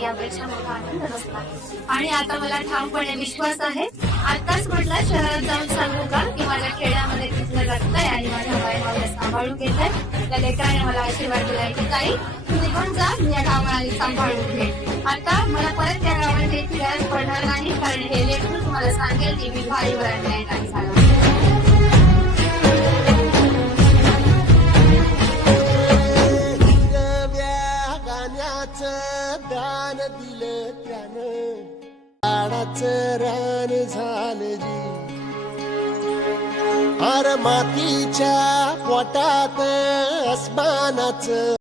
यापेक्षा मोठा आनंद नसला. आणि आता मला ठामपणे विश्वास आहे, आताच म्हटलं शहरात जाऊन सांगू का की माझ्या खेड्यामध्ये तिथलं रक्तय आणि माझ्या बाई सांभाळून घेत आहे. त्या लेकराने मला आशीर्वाद दिलाय की ताई तू निघून जा, मी या गावाला सांभाळून घे. आता मला परत त्या गावात यायची गरज पडणार नाही, कारण हे लेकरू तुम्हाला सांगेल की मी भारीवर अन्याय नाही झाला. दान दिलं त्यानं झाडाचं रान झालं जी. अर मातीच्या पोटात अस्मानाचं